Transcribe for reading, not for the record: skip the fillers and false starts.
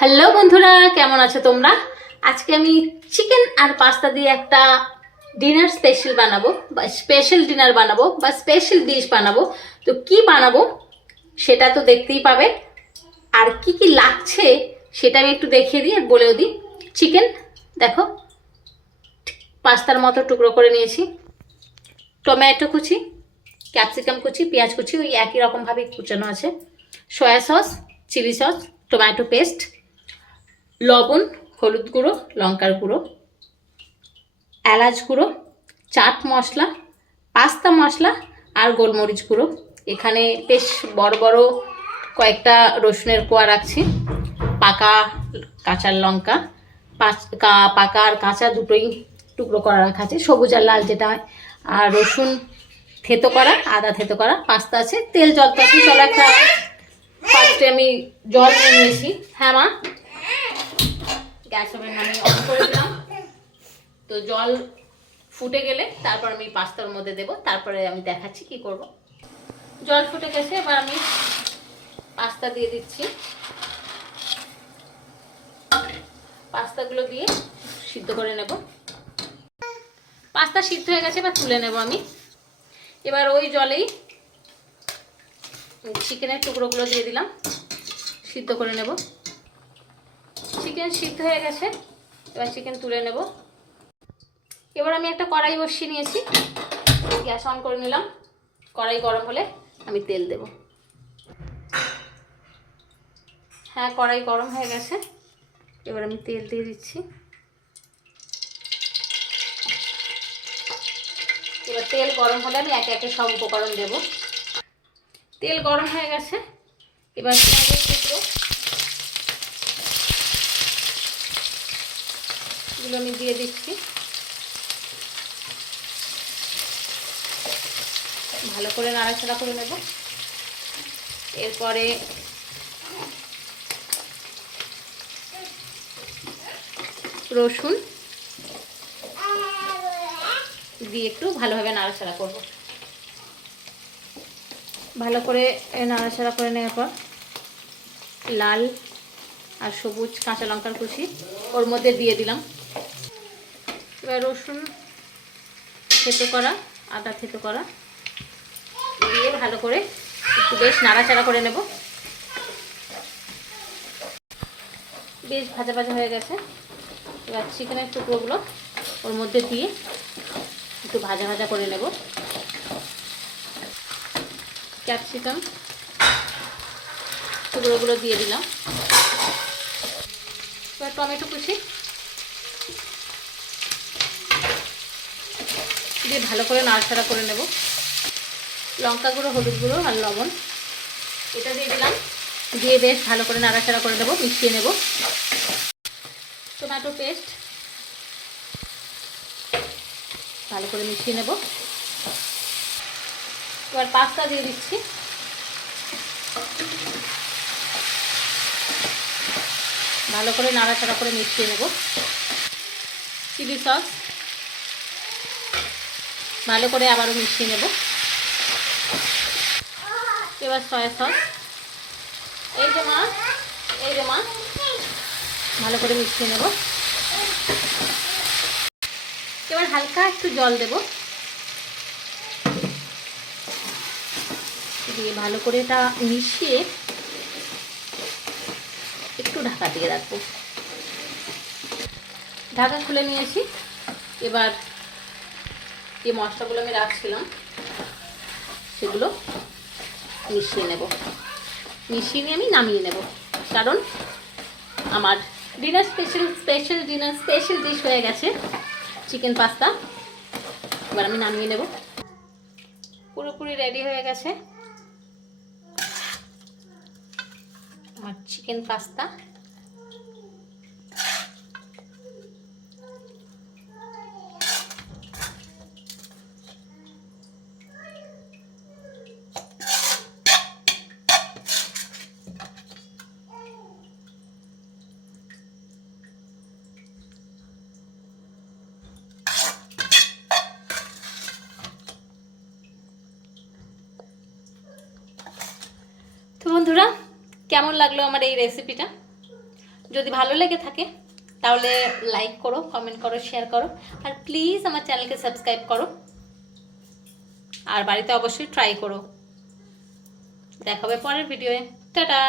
Hello বন্ধুরা, কেমন আছো তোমরা? আজকে আমি চিকেন আর পাস্তা দিয়ে একটা ডিনার স্পেশাল বানাবো বা স্পেশাল ডিনার বানাবো বা স্পেশাল ডিশ বানাবো। তো কি বানাবো সেটা তো দেখতেই পাবে, আর কি কি লাগছে সেটা আমি একটু দেখিয়ে দিই আর বলেও দিই। চিকেন দেখো পাস্তার মতো টুকরো করে নিয়েছি, টমেটো কুচি, ক্যাপসিকাম কুচি, পেঁয়াজ কুচি ওই একই রকমভাবে কুচানো আছে, soya sauce, chilli sauce, tomato paste, লবণ, হলুদ গুঁড়ো, লঙ্কার গুঁড়ো, এলাচ গুঁড়ো, চাট মশলা, পাস্তা মশলা আর গোলমরিচ গুঁড়ো। এখানে বেশ বড় বড় কয়েকটা রসুনের কোয়া রাখছি, পাকা কাঁচা লঙ্কা, পাকা আর কাঁচা দুটোই টুকরো করা রাখা আছে, সবুজ আর লাল যেটা হয়, আর রসুন থেতো করা, আদা থেতো করা, পাস্তা আছে, তেল জল তো আছে। চলো একটা ফার্স্টে আমি জল নিয়ে নিয়েছি। হ্যাঁ মা, গ্যাস ওভেন আমি অন করে দিলাম। তো জল ফুটে গেলে তারপর আমি পাস্তার মধ্যে দেব, তারপরে আমি দেখাচ্ছি কি করব। জল ফুটে গেছে, এবার আমি পাস্তা দিয়ে দিচ্ছি। পাস্তাগুলো দিয়ে সিদ্ধ করে নেব। পাস্তা সিদ্ধ হয়ে গেছে, এবার তুলে নেব আমি। এবার ওই জলেই চিকেনের টুকরোগুলো দিয়ে দিলাম, সিদ্ধ করে নেব। চিকেন সিদ্ধ হয়ে গেছে, এবার চিকেন তুলে নেব। এবার আমি একটা কড়াই বসিয়ে নিয়েছি, গ্যাস অন করে নিলাম। কড়াই গরম হলে আমি তেল দেব। হ্যাঁ, কড়াই গরম হয়ে গেছে, এবার আমি তেল দিয়ে দিচ্ছি। এবার তেল গরম হলে আমি একে একে সব উপকরণ দেব। তেল গরম হয়ে গেছে, এবার পেঁয়াজের টুকরো এগুলো আমি দিয়ে দিচ্ছি। ভালো করে নাড়াচাড়া করে নেব। এরপরে রসুন দিয়ে একটু ভালোভাবে নাড়াচাড়া করব। ভালো করে নাড়াচাড়া করে নেওয়ার পর লাল আর সবুজ কাঁচা লঙ্কার কুচি ওর মধ্যে দিয়ে দিলাম। এবার রসুন থেতো করা, আদা থেতো করা দিয়ে ভালো করে একটু বেশ নাড়াচাড়া করে নেব। বেশ ভাজা ভাজা হয়ে গেছে, এবার চিকেনের টুকরোগুলো ওর মধ্যে দিয়ে একটু ভাজা ভাজা করে নেব। ক্যাপসিকাম টুকরোগুলো দিয়ে দিলাম। এবার টমেটো কুচি দিয়ে ভালো করে নাড়াচাড়া করে নেব। লঙ্কা গুঁড়ো, হলুদ গুঁড়ো আর লবণ এটা দিয়ে দিলাম, দিয়ে বেশ ভালো করে নাড়াচাড়া করে নেব, মিশিয়ে নেব। টমেটো পেস্ট ভালো করে মিশিয়ে নেব। এবার পাস্তা দিয়ে দিচ্ছি। ভালো করে নাড়াচাড়া করে মিশিয়ে নেব। চিলি সস ভালো করে আবারও মিশিয়ে নেব। এবার সয়া সস, এই যে মা, এই যে মা, ভালো করে মিশিয়ে নেব। এবার হালকা একটু জল দেব, দিয়ে ভালো করে এটা মিশিয়ে একটু ঢাকা দিয়ে রাখবো। ঢাকা খুলে নিয়েছি। এবার যে মশলাগুলো আমি রাখছিলাম সেগুলো মিশিয়ে নেব। মিশিয়ে নিয়ে আমি নামিয়ে নেব, কারণ আমার ডিনার স্পেশাল ডিশ হয়ে গেছে চিকেন পাস্তা। এবার আমি নামিয়ে নেব। পুরোপুরি রেডি হয়ে গেছে আমার চিকেন পাস্তা। তো বন্ধুরা, কেমন লাগলো আমার এই রেসিপিটা? যদি ভালো লেগে থাকে তাহলে লাইক করো, কমেন্ট করো, শেয়ার করো, আর প্লিজ আমার চ্যানেলকে সাবস্ক্রাইব করো, আর বাড়িতে অবশ্যই ট্রাই করো। দেখা হবে পরের ভিডিওয়ে। টাটা।